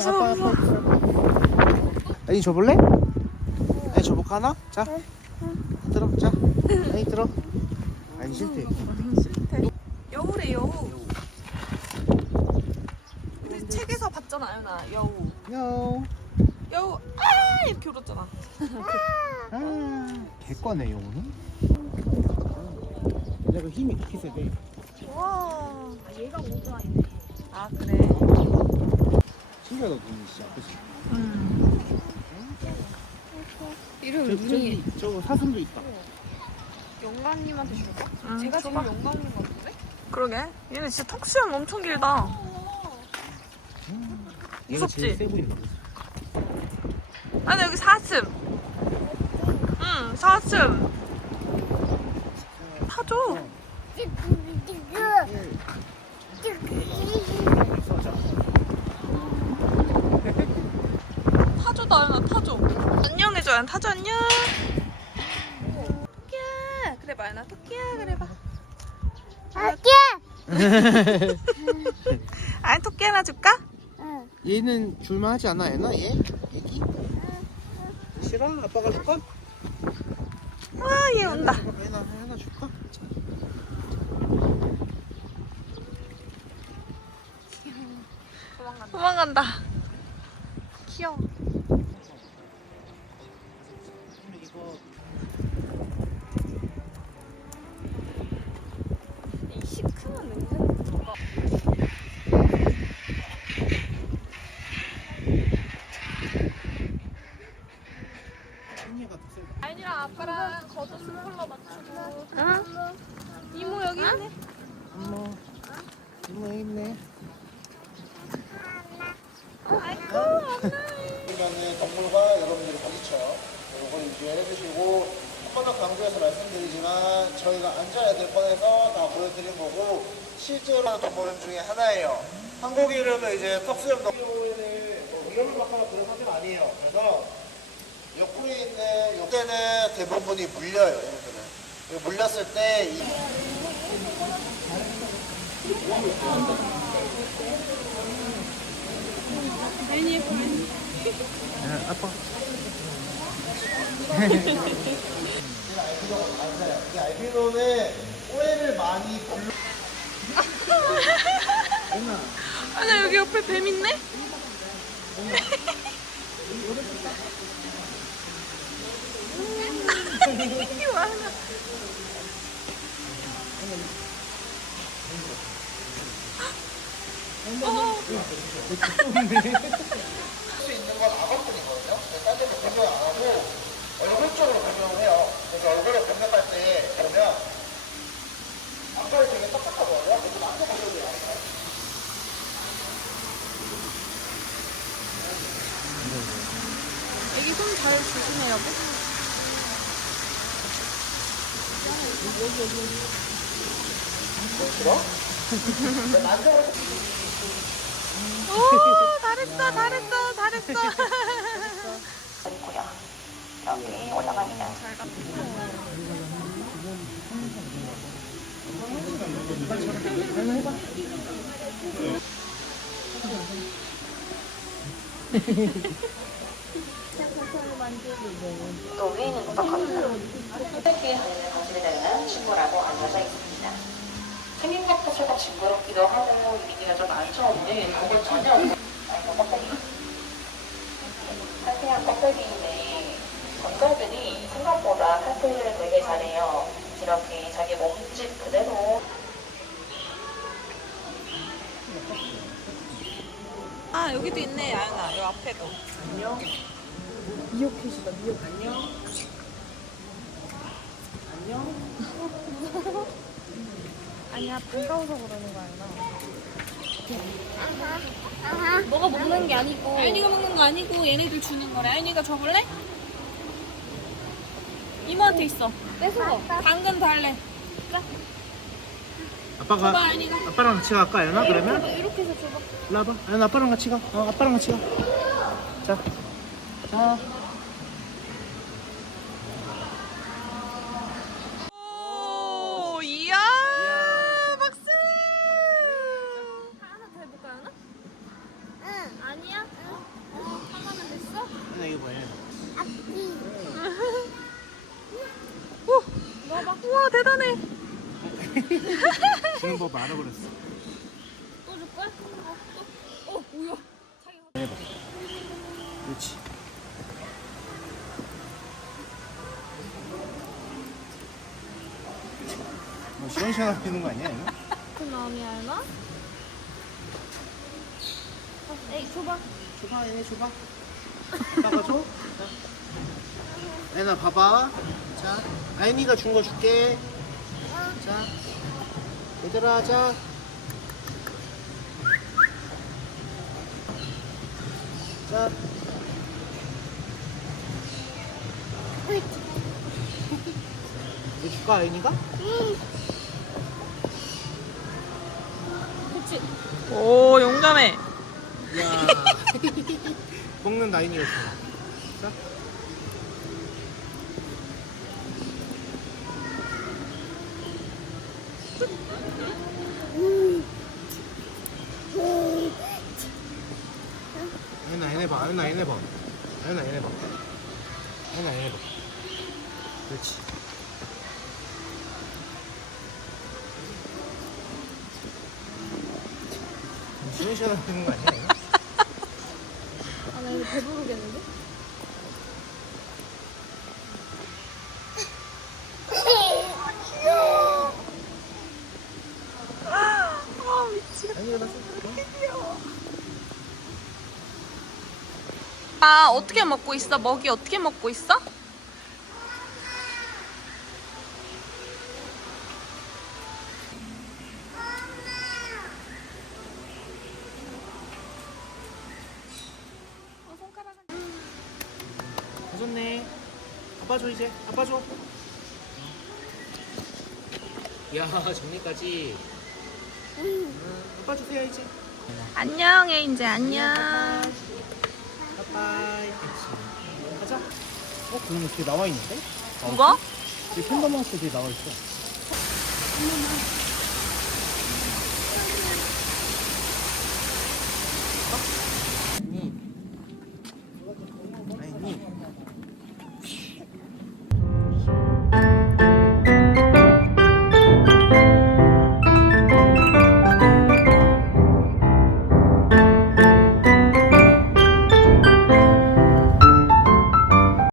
무서워 무서워 아니 줘볼래? 아니 줘볼까 하나? 자 들어 자 아니 들어 아니 싫대 여우래 여우. 근데 책에서 봤잖아요 나 여우. 요 여우 아 이렇게 울었잖아. 아, 개꺼네 용은 내가 힘이 그렇게 세대 와. 아, 얘가 오드아이네. 아 그래. 신기하다 눈이 진짜 그치? 이름 저, 저기 저거 사슴도 있다 영광님한테 줄까? 응, 제가. 지금 영광님 같은데? 그러게. 얘네 진짜 턱수염 엄청 길다. 얘가 무섭지? 제일 세 보인다 아니 여기 사슴. 응 사슴. 타줘. 타줘 나연아 타줘. 안녕 해줘 타줘 안녕. 토끼야 그래 마연아 토끼야 그래 봐. 아니 토끼 하나 줄까? 얘는 줄만 하지 않아 얘나 얘? 애기? 싫어? 아빠가 줄까? 와얘 온다. 얘나 하나 줄까? 도망간다. 귀여워. 이거 이 시큼한 냄새는 뭔가 승리가 더 세다 아연이랑 아빠랑 겉옷 컬러 맞추고 응? 이모 여기 있네 엄마 이모 여기 있네 그러면은 동물과 여러분들이 부딪혀요. 이걸 유지해 주시고 한 번 더 강조해서 말씀드리지만 저희가 앉아야 될 뻔해서 다 보여드린 거고 실제로 동물 중에 하나예요. 한국 이름은 이제 턱수염 뭐 위험을 받거나 그런 상태가 아니에요. 그래서 옆구리에 있는 요때는 대부분이 물려요. 얘네들은. 이거 물렸을 때 이... 아빠 이 알비노는 오해를 많이 불러 아니 여기 옆에 뱀 있네? 이거 하나. 수 있는 건 악어뿐이거든요. 그래서 딴 데는 변경 안 하고 얼굴 쪽으로 변경을 해요. 그래서 얼굴에 변경할 때 보면 앞발이 되게 딱딱하거든요. 그래서 앞에 변경이 나와요. 애기 손 잘 조심해 여보. 오 잘했어 잘했어 잘했어. 그리고요. 여기 올라가면 잘 갔다. 또 위에는 도박합니다. 이렇게 가지게 되면 친구라고 알려져 있습니다. 생긴 것도 조금 징그럽기도 하고 이미지가 좀 안 좋은데 그건 전혀 없고 아이고 껍데기 탈퇴한 껍데기인데 건달들이 생각보다 탈퇴를 되게 잘해요. 이렇게 자기 몸집 그대로 아 여기도 있네 야연아 요 앞에도. 아니야 반가워서 그러는 거 아니야. 너가 먹는 게 아니고. 아연이가 먹는 거 아니고 얘네들 주는 거래. 아연이가 줘볼래? 이모한테 있어. 뺏어 당근 달래. 아빠가 줘봐 아연이가. 아빠랑 같이 갈까 연아 그러면? 이렇게 해서 줘봐. 일로 와봐. 연아 아빠랑 같이 가. 어, 아빠랑 같이 가자. 자. 오 이야 박수. 하나 더 해볼까 하나? 아니야? 하나면 됐어? 애나 이거 봐, 애나. 우와 대단해. 주는 법 알아버렸어. 또줄 거야? 어, 또? 어, 뭐야? 해봐. 그렇지. 뭐 시원시원하게 되는 거 아니야? 얘는? 그 마음이 알나? 어, 에이, 줘봐. 줘봐, 얘네 줘봐. 아빠가 줘. 자. 애나 봐봐. 자, 아이니가 준 거 줄게. 자, 얘들아, 자. 자. 이거 줄까, 아이니가? 그치? 오 용감해. 이야. 먹는 줘. 자. 아이나 얘네 봐, 아이나 얘네 봐. 아이나 얘네 봐. 아이나 얘네 봐. 그렇지. 시원시원하게 되는 거 아니야? 얘는? 아, 나 이거 배부르겠는데? 아이니가 나 줘. 아 어떻게 먹고 있어? 먹이 어떻게 먹고 있어? 아빠 줘 이제. 아빠 줘. 이야 정리까지. 응, 아빠 주세요 이제. 안녕해 이제 안녕. 그렇지. 가자. 어 그러면 뒤에 나와 있는데? 뭐가? 뒤에 팬더마우스 뒤에 나와 있어.